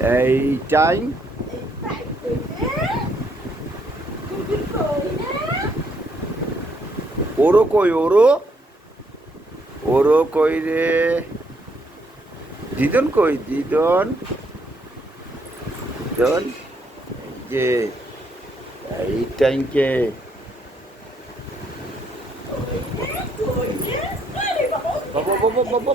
এইটাই ওরো কই ওরো ওরো কই রে দিদন কই দিদন দিদন এই যে এইটাইকে বাবা বাবা বাবা